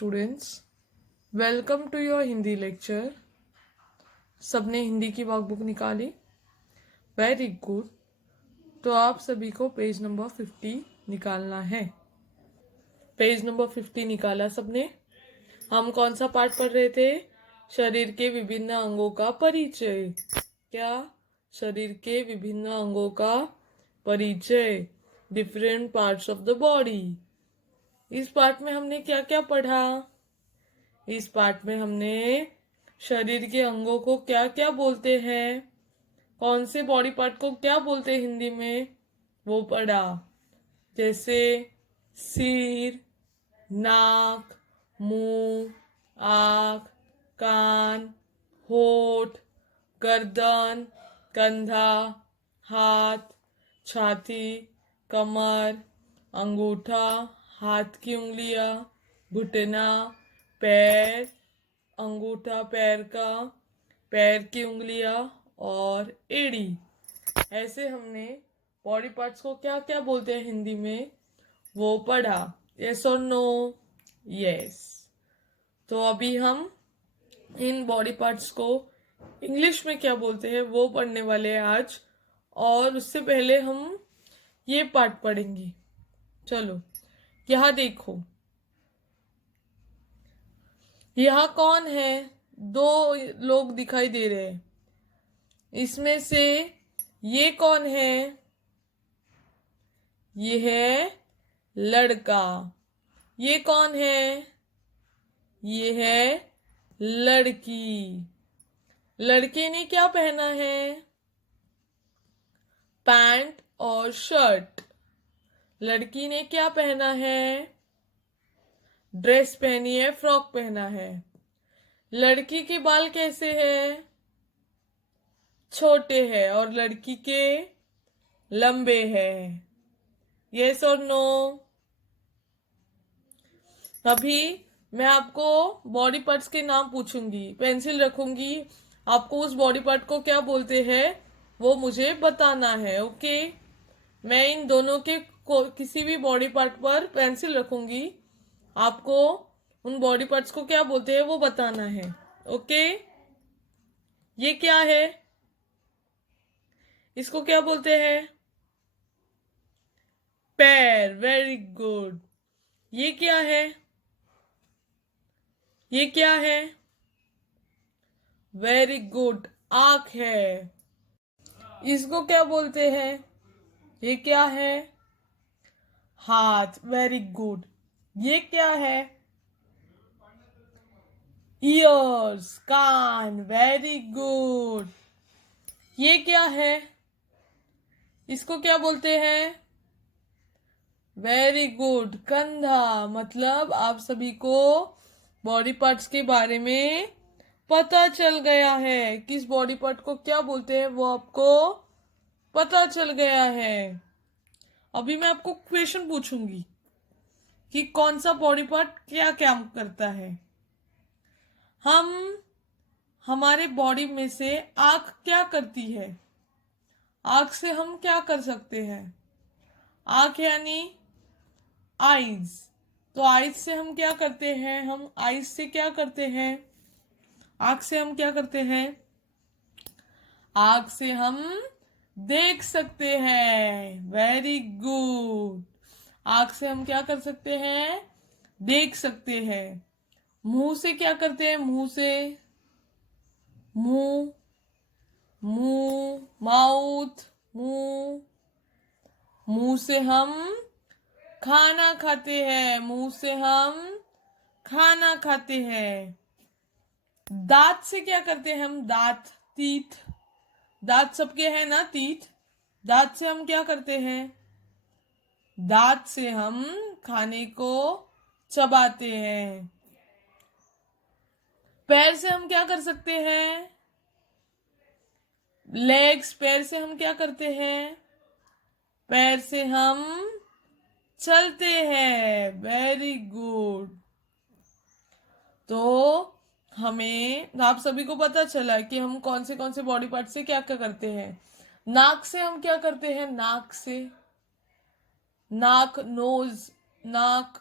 students, welcome to your Hindi lecture. सबने हिंदी की workbook निकाली? Very good. तो आप सभी को पेज नंबर 50 निकालना है। पेज नंबर 50 निकाला सबने? हम कौन सा पार्ट पढ़ रहे थे? शरीर के विभिन्न अंगों का परिचय। क्या? शरीर के विभिन्न अंगों का परिचय, different parts of the body. इस पार्ट में हमने क्या क्या पढ़ा? इस पार्ट में हमने शरीर के अंगों को क्या क्या बोलते हैं, कौन से बॉडी पार्ट को क्या बोलते हैं हिंदी में, वो पढ़ा। जैसे सिर, नाक, मुंह, आँख, कान, होठ, गर्दन, कंधा, हाथ, छाती, कमर, अंगूठा, हाथ की उंगलियां, घुटना, पैर, अंगूठा पैर का, पैर की उंगलियां और एड़ी। ऐसे हमने बॉडी पार्ट्स को क्या क्या बोलते हैं हिंदी में वो पढ़ा। यस और नो? यस। तो अभी हम इन बॉडी पार्ट्स को इंग्लिश में क्या बोलते हैं वो पढ़ने वाले हैं आज। और उससे पहले हम ये पार्ट पढ़ेंगे। चलो यहाँ देखो, यहाँ कौन है? दो लोग दिखाई दे रहे हैं। इसमें से ये कौन है? ये है लड़का। ये कौन है? ये है लड़की। लड़के ने क्या पहना है? पैंट और शर्ट। लड़की ने क्या पहना है? ड्रेस पहनी है, फ्रॉक पहना है। लड़की के बाल कैसे है? छोटे हैं और लड़की के लंबे हैं। यस और नो? अभी मैं आपको बॉडी पार्ट्स के नाम पूछूंगी, पेंसिल रखूंगी, आपको उस बॉडी पार्ट को क्या बोलते हैं वो मुझे बताना है। ओके? मैं इन दोनों के किसी भी बॉडी पार्ट पर पेंसिल रखूंगी, आपको उन बॉडी पार्ट्स को क्या बोलते हैं वो बताना है। ओके? ये क्या है? इसको क्या बोलते हैं? पैर। Very good. ये क्या है? ये क्या है? वेरी गुड, आंख है। इसको क्या बोलते हैं? ये क्या है? हाथ। Very good. ये क्या है? ईयर्स, कान। Very good. ये क्या है? इसको क्या बोलते हैं? वेरी गुड, कंधा। मतलब आप सभी को बॉडी पार्ट्स के बारे में पता चल गया है। किस बॉडी पार्ट को क्या बोलते हैं वो आपको पता चल गया है। अभी मैं आपको क्वेश्चन पूछूंगी कि कौन सा बॉडी पार्ट क्या क्या करता है। हम हमारे बॉडी में से आंख क्या करती है? आंख से हम क्या कर सकते हैं? आंख यानी आईज। तो आईज से हम क्या करते हैं? हम आईज से क्या करते हैं? आंख से हम क्या करते हैं? आंख से हम देख सकते हैं। Very good. आंख से हम क्या कर सकते हैं? देख सकते हैं। मुंह से क्या करते हैं? मुंह से मुंह, मुंह, माउथ, मुंह। मुंह से हम खाना खाते हैं। मुंह से हम खाना खाते हैं। दांत से क्या करते हैं हम? दांत, टीथ। दांत सबके हैं ना, टीथ। दांत से हम क्या करते हैं? दांत से हम खाने को चबाते हैं। पैर से हम क्या कर सकते हैं? लेग्स। पैर से हम क्या करते हैं? पैर से हम चलते हैं। Very good. तो हमें आप सभी को पता चला कि हम कौन से बॉडी पार्ट से क्या क्या करते हैं। नाक से हम क्या करते हैं? नाक से नाक, नोज, नाक,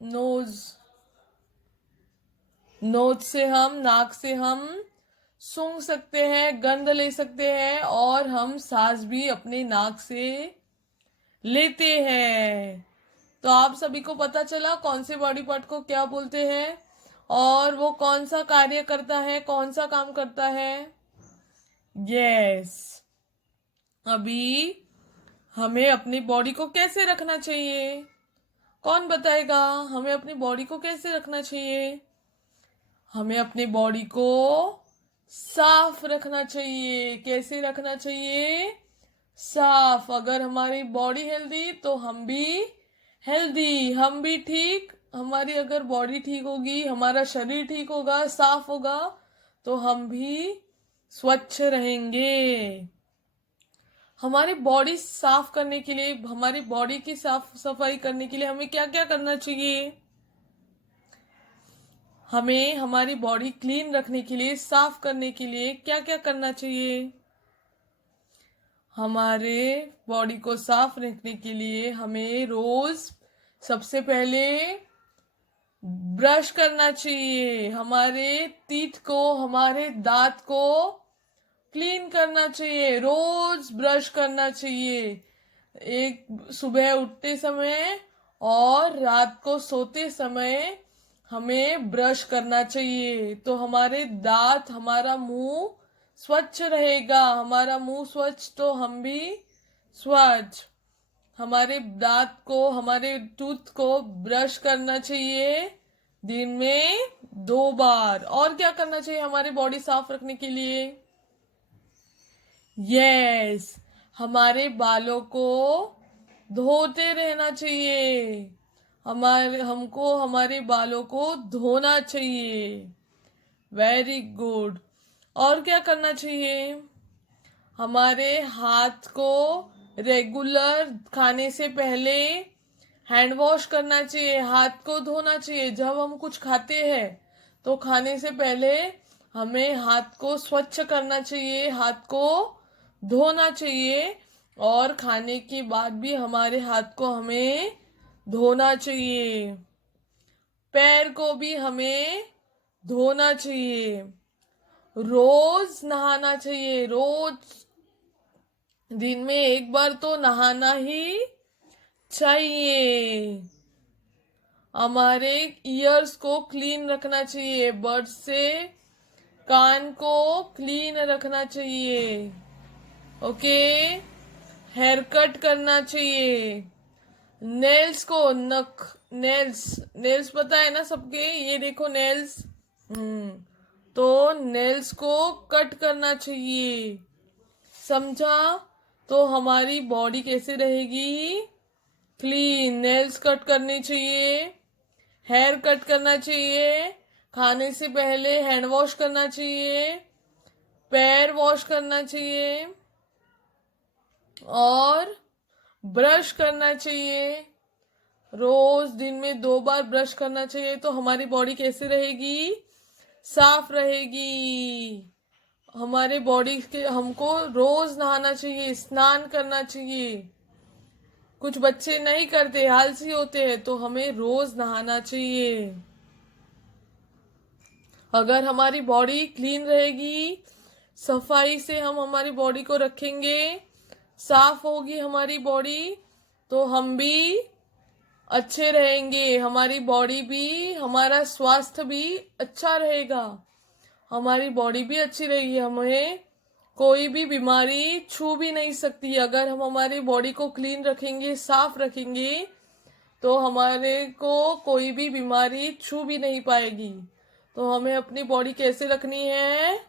नोज। नोज से हम, नाक से हम सूंघ सकते हैं, गंध ले सकते हैं, और हम सांस भी अपने नाक से लेते हैं। तो आप सभी को पता चला कौन से बॉडी पार्ट को क्या बोलते हैं और वो कौन सा कार्य करता है, कौन सा काम करता है। यस, अभी हमें अपनी बॉडी को कैसे रखना चाहिए, कौन बताएगा हमें अपनी बॉडी को कैसे रखना चाहिए। हमें अपनी बॉडी को साफ रखना चाहिए। कैसे रखना चाहिए? साफ। अगर हमारी बॉडी हेल्दी तो हम भी हेल्दी, हम भी ठीक। हमारी अगर बॉडी ठीक होगी, हमारा शरीर ठीक होगा, साफ होगा, तो हम भी स्वच्छ रहेंगे। हमारी बॉडी साफ करने के लिए, हमारी बॉडी की साफ सफाई करने के लिए हमें क्या क्या करना चाहिए? हमें हमारी बॉडी क्लीन रखने के लिए, साफ करने के लिए क्या क्या करना चाहिए? हमारे बॉडी को साफ रखने के लिए हमें रोज सबसे पहले ब्रश करना चाहिए। हमारे टीथ को, हमारे दांत को क्लीन करना चाहिए। रोज ब्रश करना चाहिए, एक सुबह उठते समय और रात को सोते समय हमें ब्रश करना चाहिए। तो हमारे दांत, हमारा मुंह स्वच्छ रहेगा। हमारा मुंह स्वच्छ तो हम भी स्वच्छ। हमारे दांत को, हमारे टूथ को ब्रश करना चाहिए दिन में 2 बार। और क्या करना चाहिए हमारी बॉडी साफ रखने के लिए? यस, हमारे बालों को धोते रहना चाहिए। हमको हमारे बालों को धोना चाहिए। Very good. और क्या करना चाहिए? हमारे हाथ को रेगुलर खाने से पहले हैंड वॉश करना चाहिए, हाथ को धोना चाहिए। जब हम कुछ खाते हैं तो खाने से पहले हमें हाथ को स्वच्छ करना चाहिए, हाथ को धोना चाहिए, और खाने के बाद भी हमारे हाथ को हमें धोना चाहिए। पैर को भी हमें धोना चाहिए। रोज नहाना चाहिए। रोज दिन में 1 बार तो नहाना ही चाहिए। हमारे ईयर्स को क्लीन रखना चाहिए। बर्ड्स से कान को क्लीन रखना चाहिए। ओके, हेयर कट करना चाहिए। नेल्स को, नख, नेल्स पता है ना सबके, ये देखो नेल्स। तो नेल्स को कट करना चाहिए। समझा? तो हमारी बॉडी कैसे रहेगी? क्लीन। नेल्स कट करनी चाहिए, हेयर कट करना चाहिए, खाने से पहले हैंड वॉश करना चाहिए, पैर वॉश करना चाहिए, और ब्रश करना चाहिए। रोज दिन में 2 बार ब्रश करना चाहिए। तो हमारी बॉडी कैसे रहेगी? साफ रहेगी। हमारे बॉडी के, हमको रोज नहाना चाहिए, स्नान करना चाहिए। कुछ बच्चे नहीं करते, आलसी होते हैं, तो हमें रोज नहाना चाहिए। अगर हमारी बॉडी क्लीन रहेगी, सफाई से हम हमारी बॉडी को रखेंगे, साफ होगी हमारी बॉडी, तो हम भी अच्छे रहेंगे। हमारी बॉडी भी, हमारा स्वास्थ्य भी अच्छा रहेगा। हमारी बॉडी भी अच्छी रहेगी, हमें कोई भी बीमारी छू भी नहीं सकती। अगर हम हमारी बॉडी को क्लीन रखेंगे, साफ रखेंगे, तो हमारे को कोई भी बीमारी छू भी नहीं पाएगी। तो हमें अपनी बॉडी कैसे रखनी है?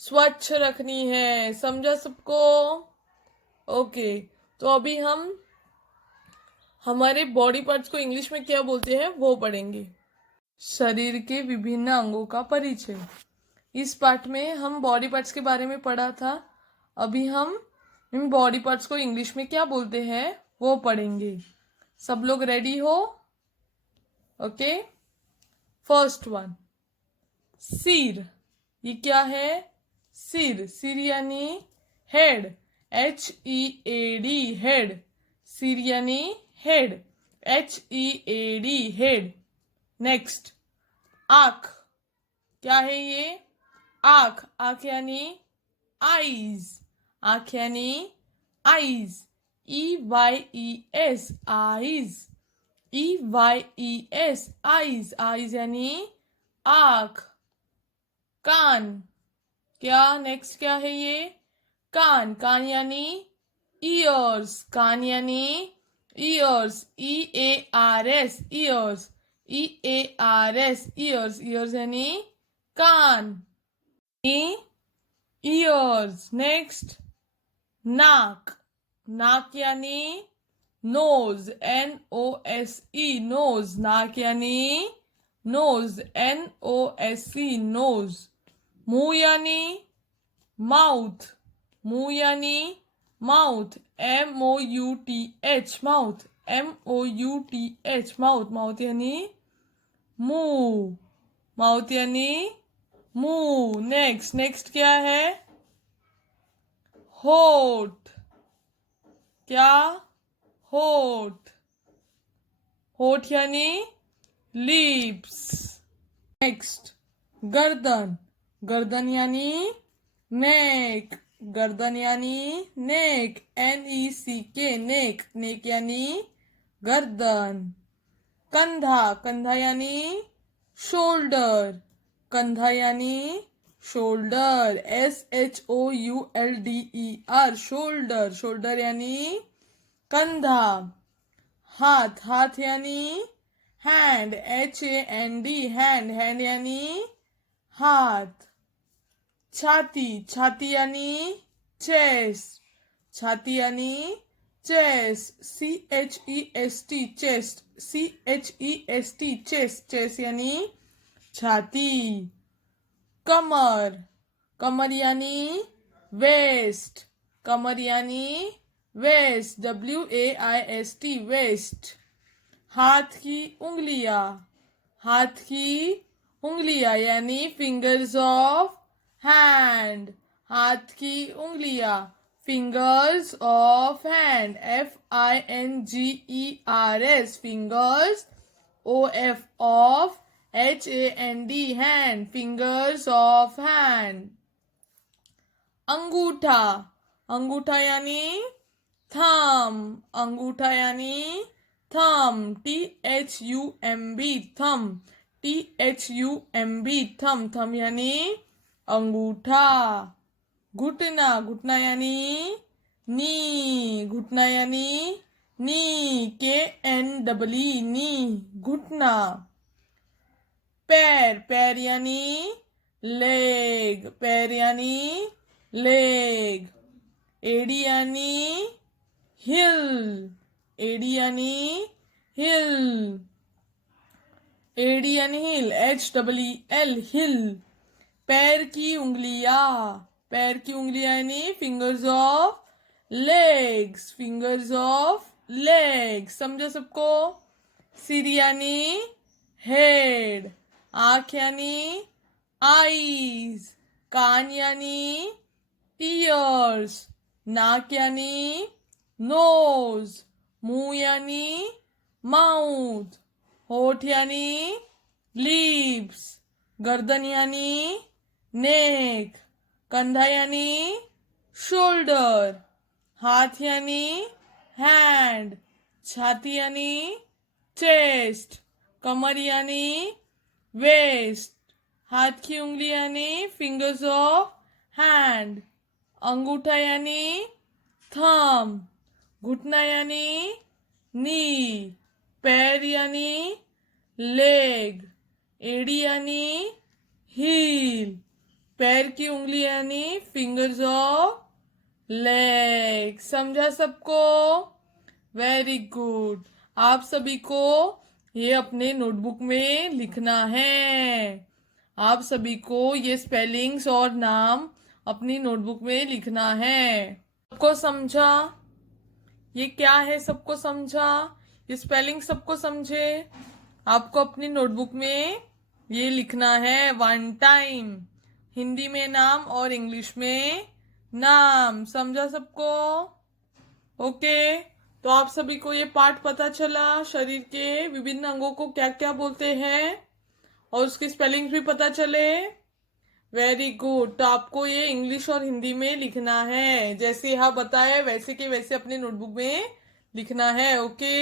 स्वच्छ रखनी है। समझा सबको? ओके, तो अभी हम हमारे बॉडी पार्ट्स को इंग्लिश में क्या बोलते हैं वो पढ़ेंगे। शरीर के विभिन्न अंगों का परिचय। इस पार्ट में हम बॉडी पार्ट्स के बारे में पढ़ा था। अभी हम इन बॉडी पार्ट्स को इंग्लिश में क्या बोलते हैं वो पढ़ेंगे। सब लोग रेडी हो? ओके, फर्स्ट वन, सिर। ये क्या है? सिर। सिर यानी हेड, HEAD, हेड। सिर यानी हेड, HEAD, हेड। नेक्स्ट, आंख। क्या है ये? आँख। आँख यानी आईज। आँख यानी eyes. EYES eyes. EYES eyes. Eyes यानी आँख। कान। क्या नेक्स्ट क्या है ये? कान। कान यानी ईयर्स। कान यानी years. EARS years. EARS years. Years यानी कान। ईयर्स। नेक्स्ट नाक। नाक यानी नोज। NOSE knows. नाक यानी नोज। NOSE knows. मुंह यानी माउथ। मुंह यानी mouth. MOUTH mouth. MOUTH mouth. Mouth यानी मुंह। माउथ यानी मुंह। नेक्स्ट नेक्स्ट क्या है? होठ। क्या? होठ। होठ यानी लिप्स। नेक्स्ट गर्दन। गर्दन यानी नेक। गर्दन यानी नेक। NECK नेक। नेक यानी गर्दन। कंधा। कंधा यानी शोल्डर। कंधा यानी शोल्डर। SHOULDER shoulder. शोल्डर यानी कंधा। हाथ। हाथ यानी हैंड। HAND hand. हैंड यानी हाथ। छाती। छाती यानी चेस्ट। छाती यानी chest. CHEST chest. CHEST chest. Chest यानी छाती। कमर। कमर यानी वेस्ट। कमर यानी वेस्ट। WAIST waste. हाथ की उंगलियां। हाथ की उंगलियां यानी फिंगर्स ऑफ हैंड। हाथ की उंगलियां fingers of hand. FINGERS fingers. OF of HAND hand. Fingers of hand. अंगूठा। अंगूठा यानी थंब। अंगूठा यानी thumb. THUMB thumb. THUMB thumb. Thumb यानी अंगूठा। घुटना। घुटना यानी नी। घुटना यानी नी। KNEE नी। घुटना। पैर। पैर यानी लेग। पैर यानी लेग। एड़ी यानी हिल। एड़ी यानी हिल। एड़ी यानी हिल। HEEL हिल। पैर की उंगलियां। पैर की उंगलियां यानी fingers of legs. Fingers of legs. समझो सबको? सिर यानी हेड। आंख यानी आईज। कान यानी ईयर्स। नाक यानी नोज। मुंह यानी माउथ। होठ यानी लिप्स। गर्दन यानी नेक। कंधा यानी शोल्डर। हाथ यानी हैंड। छाती यानी चेस्ट। कमर यानी वेस्ट। हाथ की उंगली यानी फिंगर्स ऑफ हैंड। अंगूठा यानी थंब। घुटना यानी नी। पैर यानी लेग। एड़ी यानी हील। पैर की उंगली यानी फिंगर्स ऑफ लेग। समझा सबको? Very good. आप सभी को ये अपने नोटबुक में लिखना है। आप सभी को ये स्पेलिंग्स और नाम अपनी नोटबुक में लिखना है। सबको समझा? ये क्या है सबको समझा? ये स्पेलिंग सबको समझे? आपको अपनी नोटबुक में ये लिखना है 1 टाइम। हिंदी में नाम और इंग्लिश में नाम। समझा सबको? ओके। तो आप सभी को ये पाठ पता चला शरीर के विभिन्न अंगों को क्या क्या बोलते हैं और उसकी स्पेलिंग्स भी पता चले। Very good. तो आपको ये इंग्लिश और हिंदी में लिखना है, जैसे यहाँ बताए वैसे के वैसे अपनी नोटबुक में लिखना है। ओके।